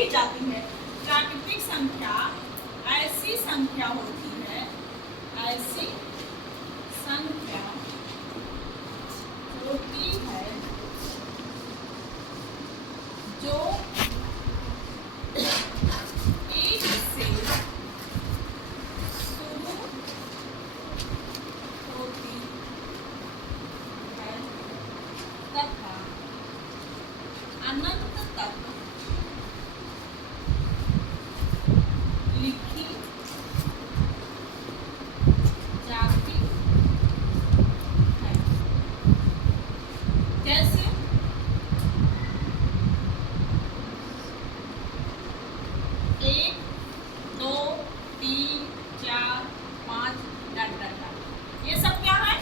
लिखी जाती है। प्राकृतिक संख्या ऐसी संख्या होती है, ऐसी संख्या होती है जो एक से शुरू होती है तथा अनंत तक लिखी जाती है। जैसे 1, 2, 3, 4, 5 ये सब क्या है?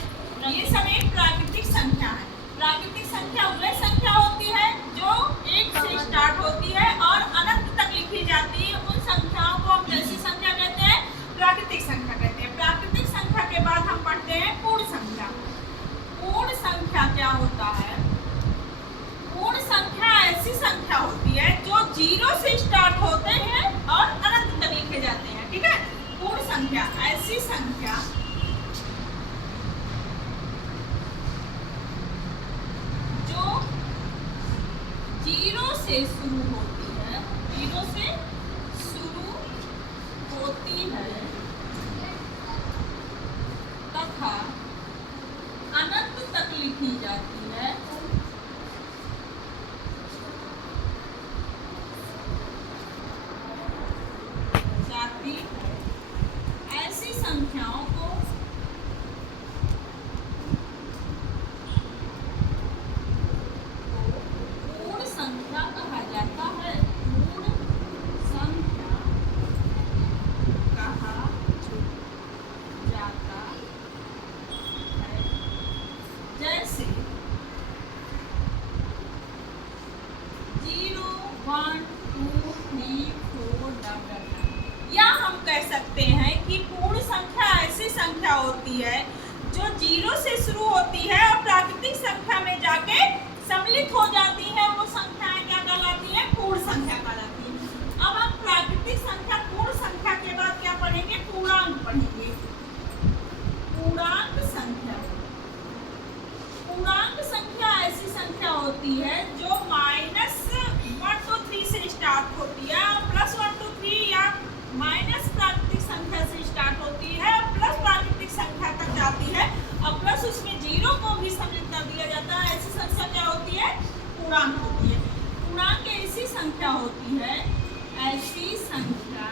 ये सब एक प्राकृतिक संख्या है। प्राकृतिक संख्या वह संख्या होती है जो 1 से स्टार्ट होती है और अनंत तक लिखी जाती है। उन संख्याओं को हम कैसी संख्या कहते हैं? प्राकृतिक संख्या कहते हैं। प्राकृतिक संख्या के बाद हम पढ़ते हैं पूर्ण संख्या। पूर्ण संख्या क्या होता है? पूर्ण संख्या ऐसी संख्या होती है जो 0 से स्टार्ट होते हैं और अनंत तक लिखे जाते हैं। ठीक है, पूर्ण संख्या ऐसी संख्या जो 0 से शुरू होती है, 0 से शुरू होती है तथा अनंत तक लिखी जाती है। ऐसी संख्याओं को पूर्ण संख्या कहा जाता है। पूर्ण संख्या कहा जाता है। जैसे 0, 1, 2, 3, 4 या हम कह सकते हैं कि पूर्ण संख्या ऐसी संख्या होती है जो 0 से शुरू होती है और प्राकृतिक संख्या में जाके सम्मिलित हो जाती है। वो संख्याएं क्या कहलाती हैं? पूर्ण संख्या कहलाती है। अब हम प्राकृतिक संख्या, पूर्ण संख्या के बाद क्या पढ़ेंगे? पूर्णांक पढ़ेंगे। पूर्णांक संख्या, पूर्णांक संख्या ऐसी संख्या होती है जो -1 to 3 से स्टार्ट होती है और +1 to 3 या माइनस प्राकृतिक संख्या से स्टार्ट होती है और प्लस प्राकृतिक संख्या तक जाती है और प्लस उसमें 0 को भी सम्मिलित कर दिया जाता है। ऐसी संख्या क्या होती है? पूर्णांक होती है। पूर्णांक ऐसी संख्या होती है, ऐसी संख्या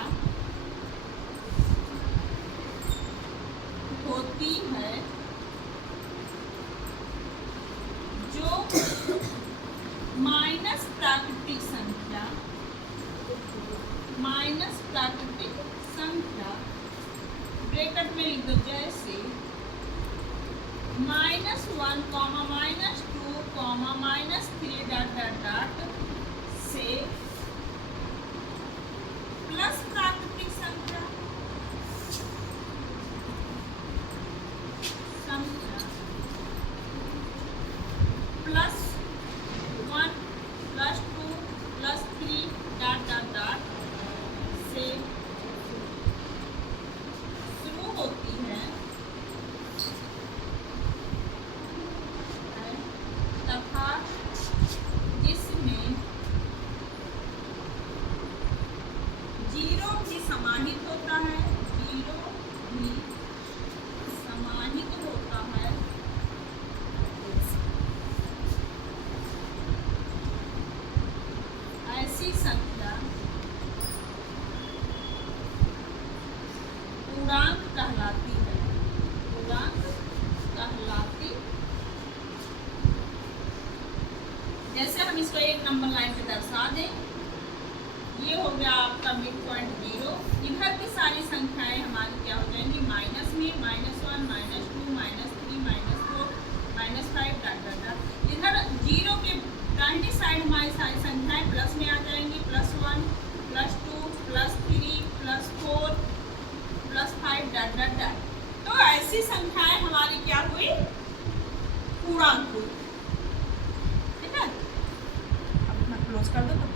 होती है जो माइनस प्राकृतिक संख्या, माइनस प्राकृतिक संख्या ब्रैकेट में लिख दो। जैसे -1, -2, -3 से प्लस प्राकृतिक संख्या +1, +2, +3 से शुरू होती है तथा जिसमें 0 भी समाहित होता है, 0 भी समाहित होता है। ऐसी संख्या पूर्णांक कहलाती है। पूर्णांक कहलाती। जैसे हम इसको एक नंबर लाइन पे दर्शा दें, ये हो गया आपका मिड पॉइंट 0। इधर की सारी संख्याएं हमारी क्या हो जाएंगी? माइनस में, -1, -2, -3, -4, -5 इधर 0 के दाहिनी साइड हमारी सारी संख्याएं प्लस में आ जाएंगी। +1, +2, +3, +4, +5 तो ऐसी संख्याएं हमारी क्या हुई? पूर्णांक हुई। ठीक है, अब मैं क्लोज कर दूँ।